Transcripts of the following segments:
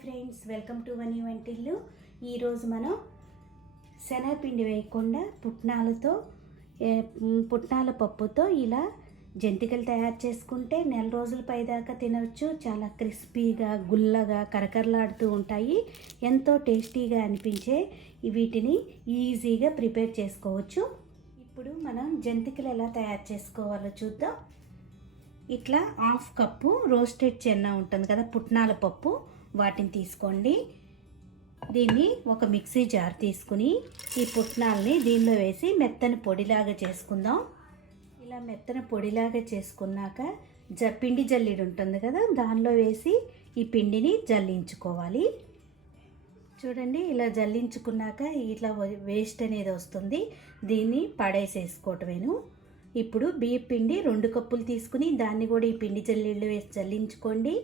Friends, welcome to వనీ వంటిల్లు. ఈరోజు మనం శనగపిండి వేయకుండా పుట్నాల పప్పుతో ఇలా జంతికలు తయారు చేసుకుంటే నెల రోజుల పైదాకా తినవచ్చు. చాలా క్రిస్పీగా, గుల్లగా, కరకరలాడుతూ ఉంటాయి. ఎంతో టేస్టీగా అనిపించే వీటిని ఈజీగా ప్రిపేర్ చేసుకోవచ్చు. ఇప్పుడు మనం జంతికలు ఎలా తయారు చేసుకోవాలో చూద్దాం. ఇట్లా హాఫ్ కప్పు రోస్టెడ్ చెన్న ఉంటుంది కదా, పుట్నాల పప్పు, వాటిని తీసుకోండి. దీన్ని ఒక మిక్సీ జార్ తీసుకుని ఈ పుట్నాలని దీనిలో వేసి మెత్తని పొడిలాగా చేసుకుందాం. ఇలా మెత్తని పొడిలాగా చేసుకున్నాక పిండి జల్లిడి ఉంటుంది కదా, దానిలో వేసి ఈ పిండిని జల్లించుకోవాలి. చూడండి, ఇలా జల్లించుకున్నాక ఇట్లా వేస్ట్ అనేది వస్తుంది. దీన్ని పడేసేసుకోవటమేను. ఇప్పుడు బియ్యం పిండి 2 కప్పులు తీసుకుని దాన్ని కూడా ఈ పిండి జల్లీళ్ళు వేసి జల్లించుకోండి.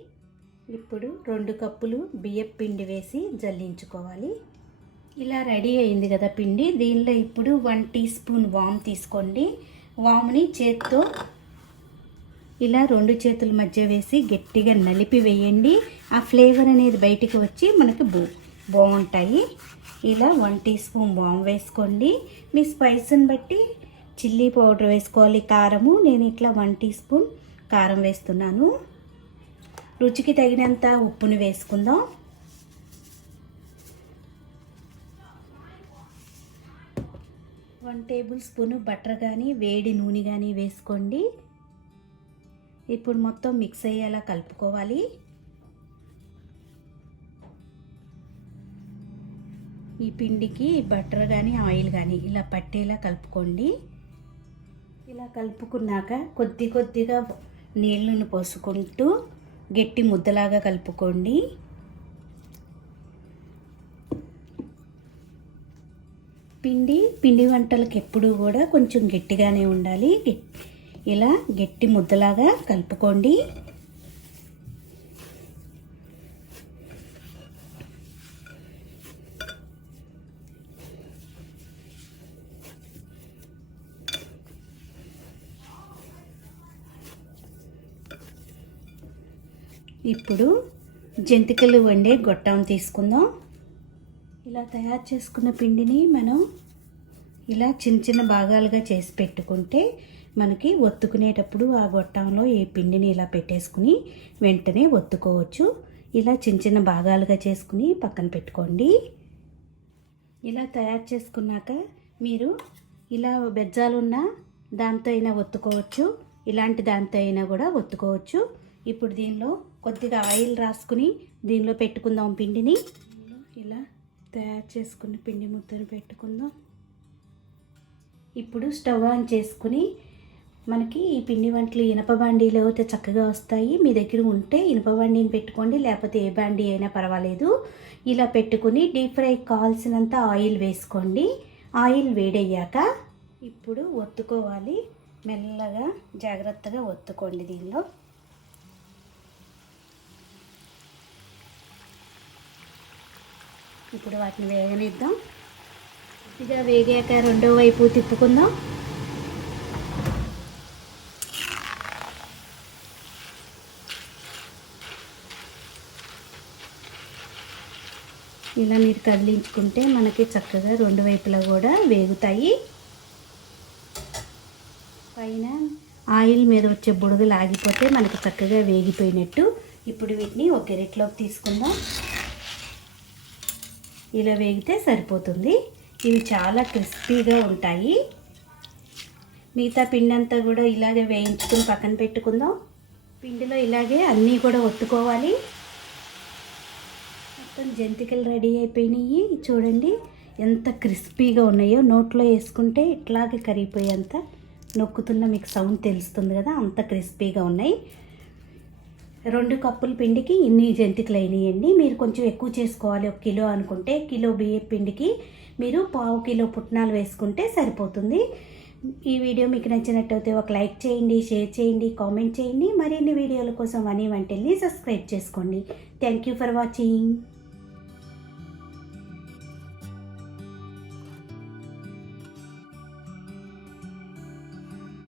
ఇప్పుడు 2 కప్పులు బియ్యం పిండి వేసి జల్లించుకోవాలి. ఇలా రెడీ అయింది కదా పిండి. దీనిలో ఇప్పుడు 1 టీ స్పూన్ వామ్ తీసుకోండి. వామ్ని చేత్తో ఇలా 2 చేతుల మధ్య వేసి గట్టిగా నలిపి వేయండి. ఆ ఫ్లేవర్ అనేది బయటికి వచ్చి మనకు బాగుంటాయి. ఇలా 1 టీ స్పూన్ వామ్ వేసుకోండి. మీ స్పైస్ని బట్టి చిల్లీ పౌడర్ వేసుకోవాలి. కారము నేను ఇట్లా 1 టీ స్పూన్ కారం వేస్తున్నాను. రుచికి తగినంత ఉప్పుని వేసుకుందాం. వన్ టేబుల్ స్పూన్ బటర్ కానీ వేడి నూనె కానీ వేసుకోండి. ఇప్పుడు మొత్తం మిక్స్ అయ్యేలా కలుపుకోవాలి. ఈ పిండికి బటర్ కానీ ఆయిల్ కానీ ఇలా పట్టేలా కలుపుకోండి. ఇలా కలుపుకున్నాక కొద్దిగా నీళ్ళను పోసుకుంటూ గట్టి ముద్దలాగా కలుపుకోండి. పిండి వంటలకు ఎప్పుడూ కూడా కొంచెం గట్టిగానే ఉండాలి. ఇలా గట్టి ముద్దలాగా కలుపుకోండి. ఇప్పుడు జంతికలు వండే గొట్టం తీసుకుందాం. ఇలా తయారు చేసుకున్న పిండిని మనం ఇలా చిన్న భాగాలుగా చేసి పెట్టుకుంటే మనకి ఒత్తుకునేటప్పుడు ఆ గొట్టంలో ఈ పిండిని ఇలా పెట్టేసుకుని వెంటనే ఒత్తుకోవచ్చు. ఇలా చిన్న భాగాలుగా చేసుకుని పక్కన పెట్టుకోండి. ఇలా తయారు చేసుకున్నాక మీరు ఇలా బెజ్జాలున్న దాంతో అయినా ఒత్తుకోవచ్చు, ఇలాంటి దాంతో అయినా కూడా ఒత్తుకోవచ్చు. ఇప్పుడు దీనిలో కొద్దిగా ఆయిల్ రాసుకుని దీనిలో పెట్టుకుందాం పిండిని. ఇలా తయారు చేసుకుని పిండి ముద్దను పెట్టుకుందాం. ఇప్పుడు స్టవ్ ఆన్ చేసుకుని మనకి ఈ పిండి వంటలు ఇనప బాండీలో అయితే చక్కగా వస్తాయి. మీ దగ్గర ఉంటే ఇనప బాండీని పెట్టుకోండి, లేకపోతే ఏ బాండీ అయినా పర్వాలేదు. ఇలా పెట్టుకుని డీప్ ఫ్రై కావాల్సినంత ఆయిల్ వేసుకోండి. ఆయిల్ వేడయ్యాక ఇప్పుడు ఒత్తుకోవాలి. మెల్లగా జాగ్రత్తగా ఒత్తుకోండి. దీనిలో ఇప్పుడు వాటిని వేగనిద్దాం. ఇదిగా వేగాక రెండో వైపు తిప్పుకుందాం. ఇలా మీరు కదిలించుకుంటే మనకి చక్కగా 2 వైపులా కూడా వేగుతాయి. పైన ఆయిల్ మీద వచ్చే బుడగలు ఆగిపోతే మనకి చక్కగా వేగిపోయినట్టు. ఇప్పుడు వీటిని ఒక గరిటెలోకి తీసుకుందాం. ఇలా వేగితే సరిపోతుంది. ఇవి చాలా క్రిస్పీగా ఉంటాయి. మిగతా పిండి అంతా కూడా ఇలాగే వేయించుకుని పక్కన పెట్టుకుందాం. పిండిలో ఇలాగే అన్నీ కూడా ఒత్తుకోవాలి. మొత్తం జంతికలు రెడీ అయిపోయినాయి. చూడండి ఎంత క్రిస్పీగా ఉన్నాయో. నోట్లో వేసుకుంటే ఇట్లాగే కరిగిపోయేంత నొక్కుతున్న మీకు సౌండ్ తెలుస్తుంది కదా, అంత క్రిస్పీగా ఉన్నాయి. 2 కప్పుల పిండికి ఇన్ని జంతికలు అయినాయండి. మీరు కొంచెం ఎక్కువ చేసుకోవాలి. 1 కిలో అనుకుంటే కిలో బియ్యం పిండికి మీరు 1/2 కిలో పుట్నాలు వేసుకుంటే సరిపోతుంది. ఈ వీడియో మీకు నచ్చినట్టయితే ఒక లైక్ చేయండి, షేర్ చేయండి, కామెంట్ చేయండి. మరిన్ని వీడియోల కోసం వనీ వంటిల్ని సబ్స్క్రైబ్ చేసుకోండి. Thank you for watching.